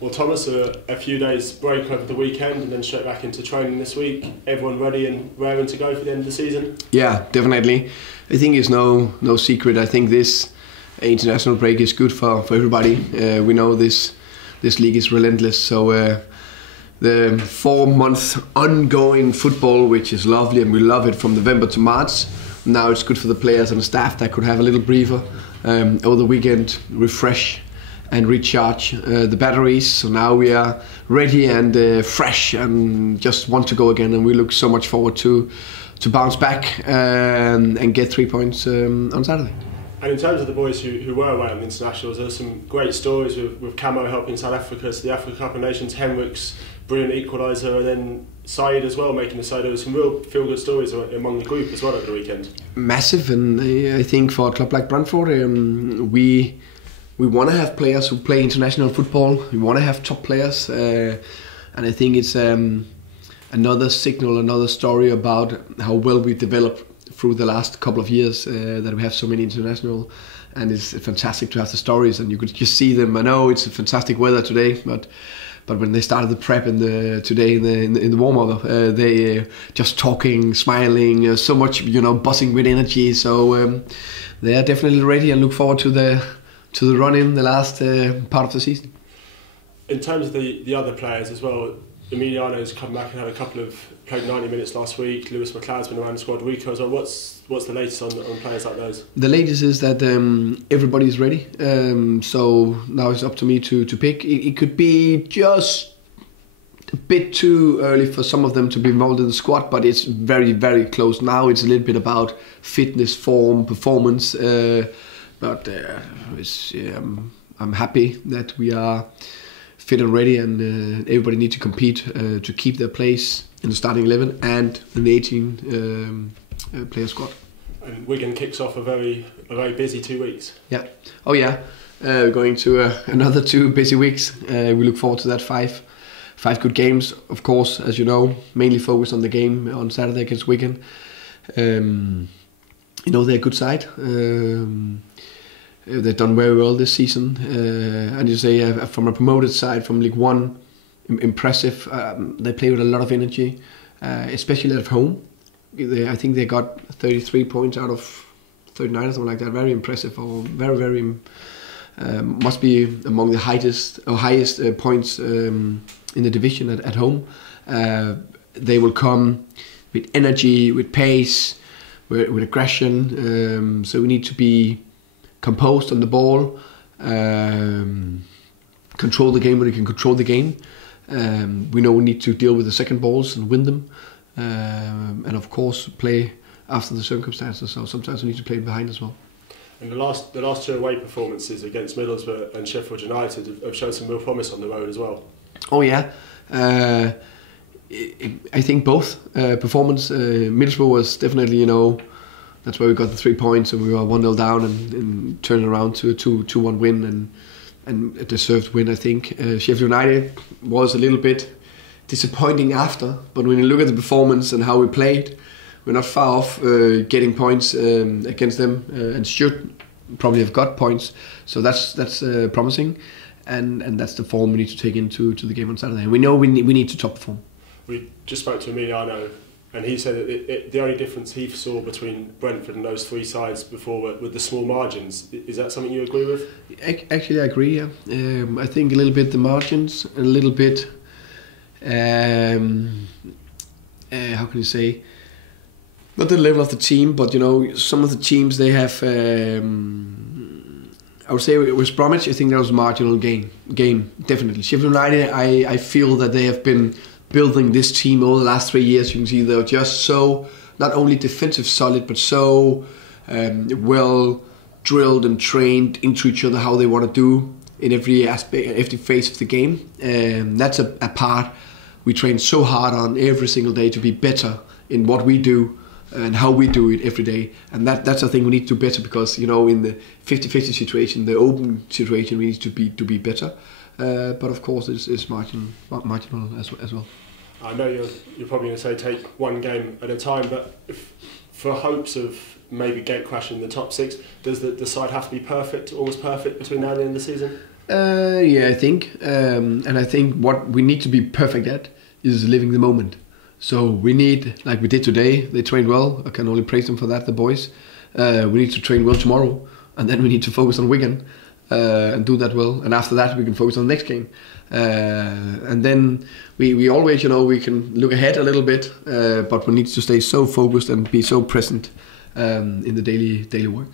Well, Thomas, a few days break over the weekend and then straight back into training this week. Everyone ready and raring to go for the end of the season? Yeah, definitely. I think it's no secret. I think this international break is good for everybody. We know this league is relentless, so the 4-month ongoing football, which is lovely and we love it from November to March. Now it's good for the players and the staff that could have a little breather over the weekend, refresh and recharge the batteries. So now we are ready and fresh and just want to go again, and we look so much forward to bounce back and get 3 points on Saturday. And in terms of the boys who were away on the internationals, there's some great stories with Camo helping South Africa to the Africa Cup of Nations, Henrik's brilliant equaliser, and then Saeed as well making the side. There were some real feel-good stories among the group as well over the weekend. Massive, and I think for a club like Brentford, we want to have players who play international football. We want to have top players, and I think it's another signal, another story about how well we developed through the last couple of years, that we have so many international, and it's fantastic to have the stories, and you could just see them. I know it's a fantastic weather today, but when they started the prep today in the warm-up, they just talking, smiling, so much, buzzing with energy. So they are definitely ready and look forward to the run in the last part of the season. In terms of the other players as well, Emiliano's come back and had played 90 minutes last week. Lewis McLeod's been around the squad. Rico as well. What's the latest on players like those? The latest is that everybody's ready. So now it's up to me to pick. It could be just a bit too early for some of them to be involved in the squad, but it's very, very close. Now it's a little bit about fitness, form, performance. But I'm happy that we are fit and ready, and everybody needs to compete to keep their place in the starting 11 and in the 18 player squad. And Wigan kicks off a very busy 2 weeks. Yeah. Oh yeah. Going to another 2 busy weeks. We look forward to that. Five good games, of course, as you know, mainly focused on the game on Saturday against Wigan. They're a good side. They've done very well this season, and you say from a promoted side, from League One, impressive. They play with a lot of energy, especially at home. I think they got 33 points out of 39 or something like that. Very impressive, or very must be among the highest points in the division at home. They will come with energy, with pace, with aggression. So we need to be composed on the ball, control the game when we can control the game. We know we need to deal with the second balls and win them, and of course play after the circumstances. So sometimes we need to play behind as well. And the last 2 away performances against Middlesbrough and Sheffield United have shown some real promise on the road as well. Oh yeah, I think both performance. Middlesbrough was definitely, that's where we got the 3 points, and we were 1-0 down and turned around to a 2-1 win and a deserved win, I think. Sheffield United was a little bit disappointing after, but when you look at the performance and how we played, we're not far off getting points against them, and should probably have got points. So that's promising, and that's the form we need to take into the game on Saturday. We know we need to top form. We just spoke to Emiliano, and he said that the only difference he saw between Brentford and those 3 sides before were the small margins. Is that something you agree with? Actually, I agree, yeah. I think a little bit the margins, a little bit, how can you say, not the level of the team, but some of the teams they have, I would say with Bromwich, I think there was a marginal game, definitely. Sheffield United, I feel that they have been building this team over the last 3 years. You can see they're just so not only defensive solid, but so well drilled and trained into each other, how they want to do in every aspect, every phase of the game. That's a part we train so hard on every single day to be better in what we do and how we do it every day. And that's a thing we need to do better, because in the 50-50 situation, the open situation, we need to be better. But of course, it's marginal as well. I know you're probably going to say take one game at a time, but for hopes of maybe gate crashing in the top 6, does the side have to be perfect, almost perfect between now and the end of the season? Yeah, I think, and I think what we need to be perfect at is living the moment. So we need, like we did today, they trained well. I can only praise them for that, the boys. We need to train well tomorrow, and then we need to focus on Wigan and do that well. And after that, we can focus on the next game. And then we always, we can look ahead a little bit, but we need to stay so focused and be so present in the daily work.